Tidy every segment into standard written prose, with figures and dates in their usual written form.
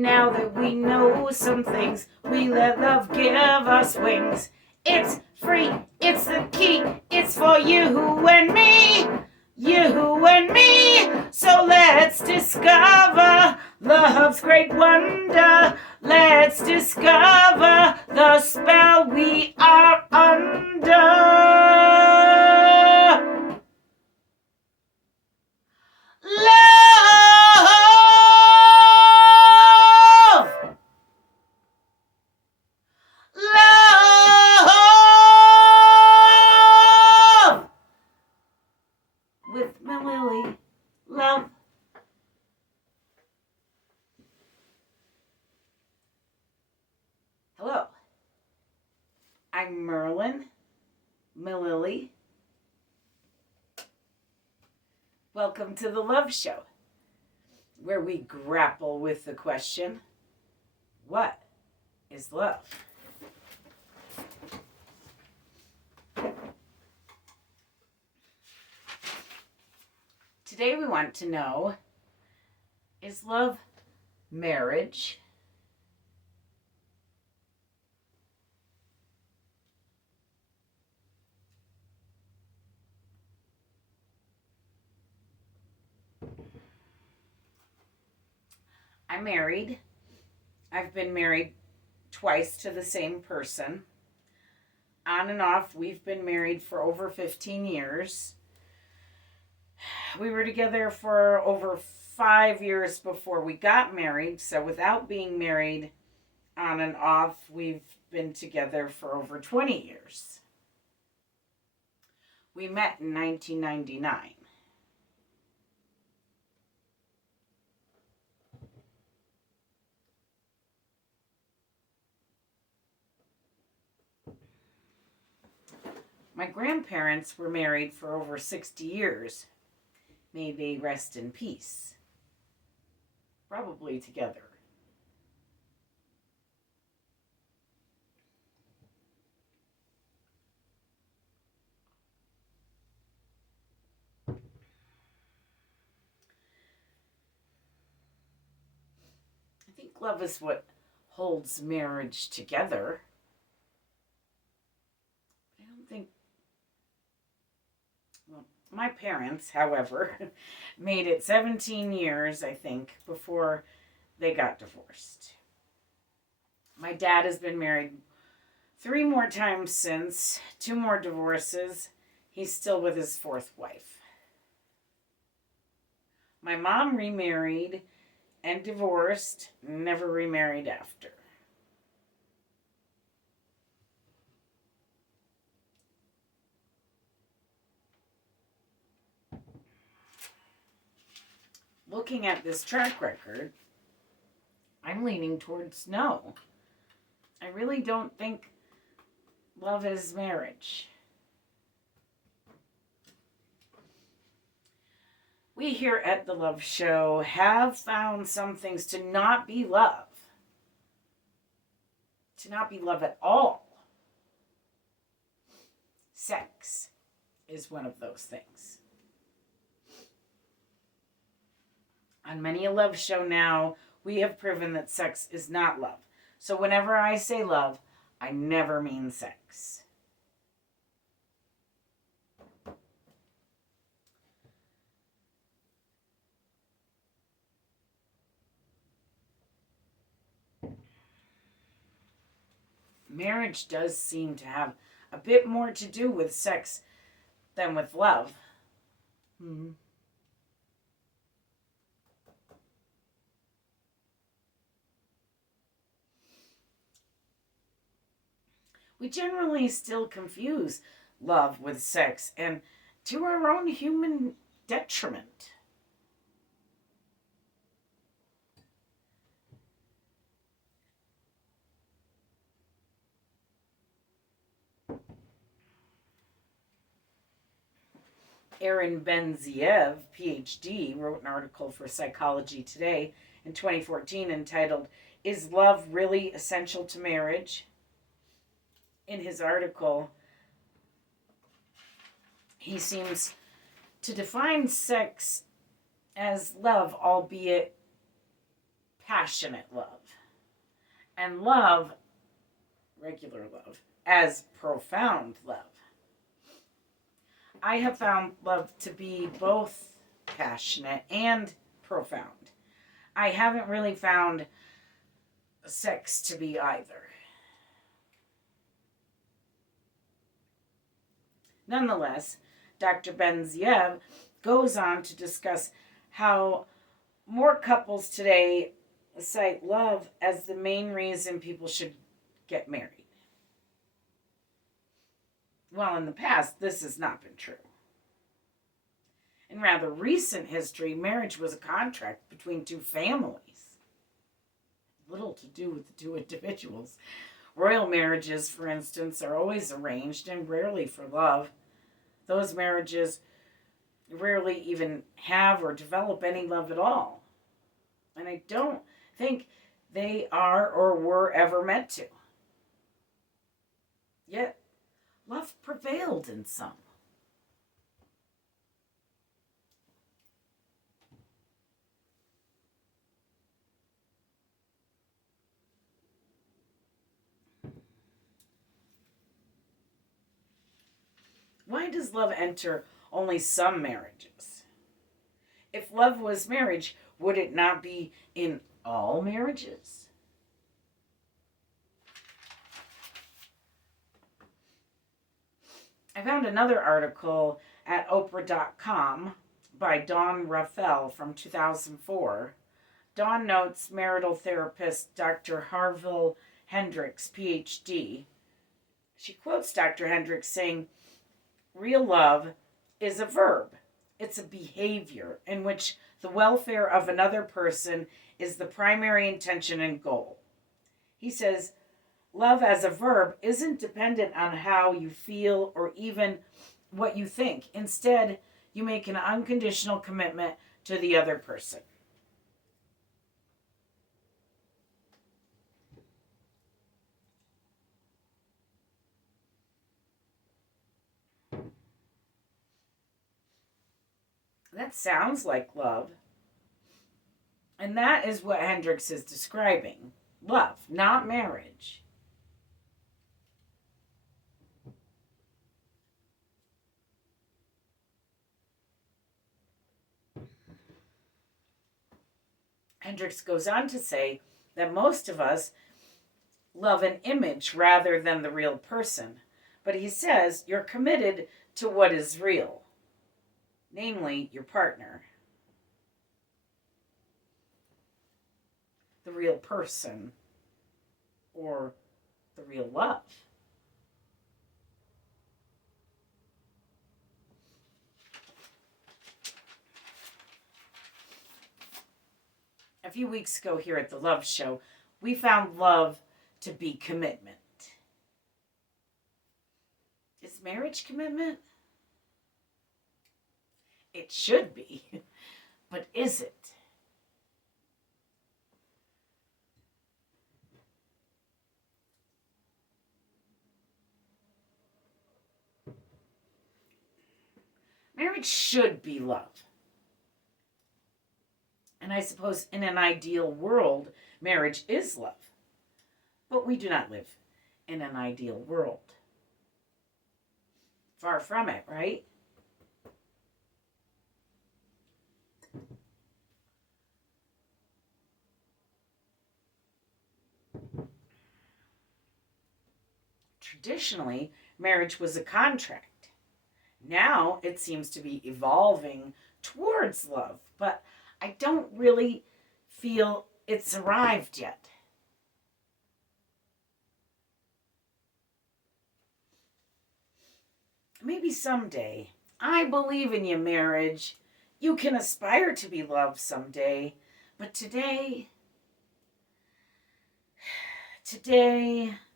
Now that we know some things, we let love give us wings. It's free, it's the key, it's for you and me, you and me. So let's discover love's great wonder. Let's discover the spell we are under. Love! Love! With Mililli. Love. Hello. I'm Merlin. Mililli. Welcome to the Love Show, where we grapple with the question, what is love? Today we want to know, is love marriage? I'm married. I've been married twice to the same person. On and off, we've been married for over 15 years. We were together for over 5 years before we got married. So without being married on and off, we've been together for over 20 years. We met in 1999. My grandparents were married for over 60 years. May they rest in peace. Probably together. I think love is what holds marriage together. I don't think... Well, my parents, however, made it 17 years, I think, before they got divorced. My dad has been married 3 more times since, 2 more divorces. He's still with his 4th wife. My mom remarried and divorced, never remarried after. Looking at this track record, I'm leaning towards no. I really don't think love is marriage. We here at the Love Show have found some things to not be love. To not be love at all. Sex is one of those things. On many a love show now, we have proven that sex is not love. So whenever I say love, I never mean sex. Marriage does seem to have a bit more to do with sex than with love. We generally still confuse love with sex, and to our own human detriment. Aaron Benziev, PhD, wrote an article for Psychology Today in 2014 entitled, "Is Love Really Essential to Marriage?" In his article, he seems to define sex as love, albeit passionate love, and love, regular love, as profound love. I have found love to be both passionate and profound. I haven't really found sex to be either. Nonetheless, Dr. Benziev goes on to discuss how more couples today cite love as the main reason people should get married. Well, in the past, this has not been true. In rather recent history, marriage was a contract between two families. Little to do with the two individuals. Royal marriages, for instance, are always arranged and rarely for love. Those marriages rarely even have or develop any love at all. And I don't think they are or were ever meant to. Yet, love prevailed in some. Why does love enter only some marriages? If love was marriage, would it not be in all marriages? I found another article at Oprah.com by Dawn Raffel from 2004. Dawn notes marital therapist Dr. Harville Hendricks, PhD. She quotes Dr. Hendricks saying, "Real love is a verb. It's a behavior in which the welfare of another person is the primary intention and goal." He says, love as a verb isn't dependent on how you feel or even what you think. Instead, you make an unconditional commitment to the other person. That sounds like love. And that is what Hendricks is describing. Love, not marriage. Hendricks goes on to say that most of us love an image rather than the real person. But he says you're committed to what is real, namely your partner, the real person, or the real love. A few weeks ago here at the Love Show, we found love to be commitment. Is marriage commitment? It should be, but is it? Marriage should be love. And I suppose in an ideal world, marriage is love. But we do not live in an ideal world. Far from it, right? Traditionally, marriage was a contract. Now it seems to be evolving towards love, but I don't really feel it's arrived yet. Maybe someday. I believe in you, marriage. You can aspire to be loved someday. But today,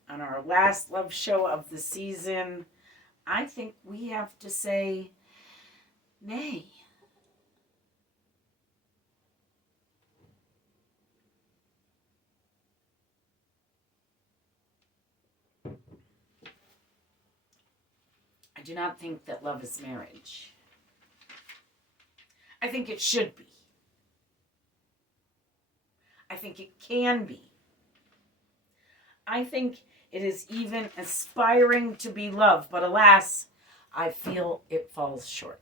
on our last love show of the season, I think we have to say nay. I do not think that love is marriage. I think it should be. I think it can be. I think it is even aspiring to be love, but alas, I feel it falls short.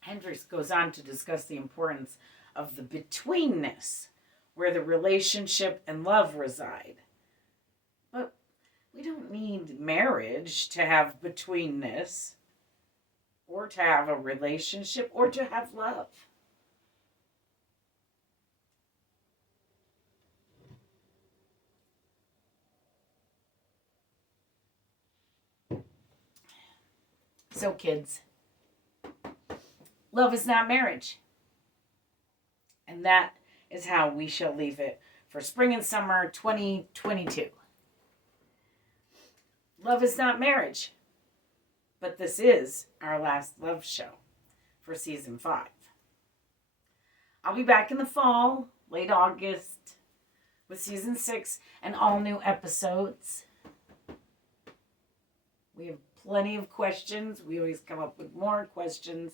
Hendricks goes on to discuss the importance of the betweenness, where the relationship and love reside. But we don't need marriage to have betweenness, or to have a relationship, or to have love. So, kids, love is not marriage. And that is how we shall leave it for spring and summer 2022. Love is not marriage, but this is our last love show for season 5. I'll be back in the fall, late August, with season 6 and all new episodes. We have plenty of questions. We always come up with more questions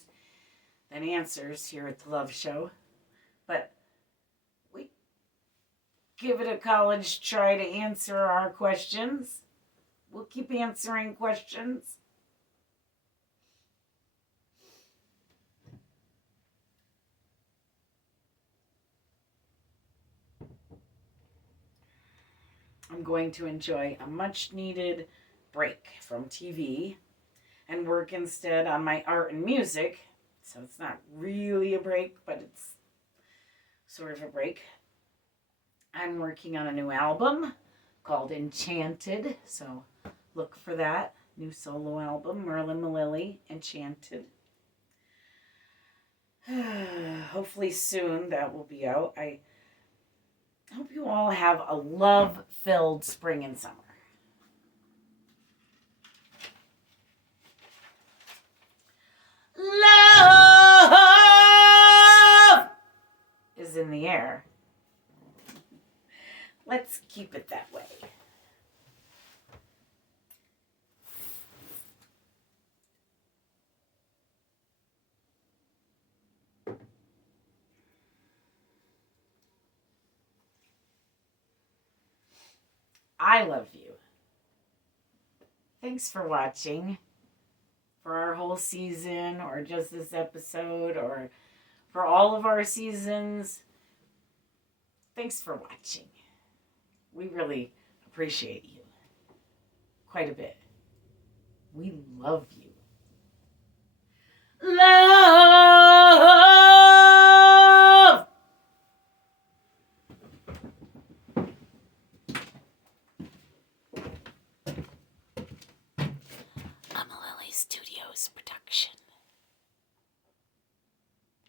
than answers here at the Love Show. But we give it a college try to answer our questions. We'll keep answering questions. I'm going to enjoy a much needed break from TV and work instead on my art and music. So it's not really a break, but it's sort of a break. I'm working on a new album called Enchanted, so look for that. New solo album, Merlin, Mililli, Enchanted. Hopefully soon that will be out. I hope you all have a love-filled spring and summer. Love is in the air. Let's keep it that way. I love you. Thanks for watching. For our whole season, or just this episode, or for all of our seasons. Thanks for watching. We really appreciate you. Quite a bit. We love you. Love! A Mililli Studios production.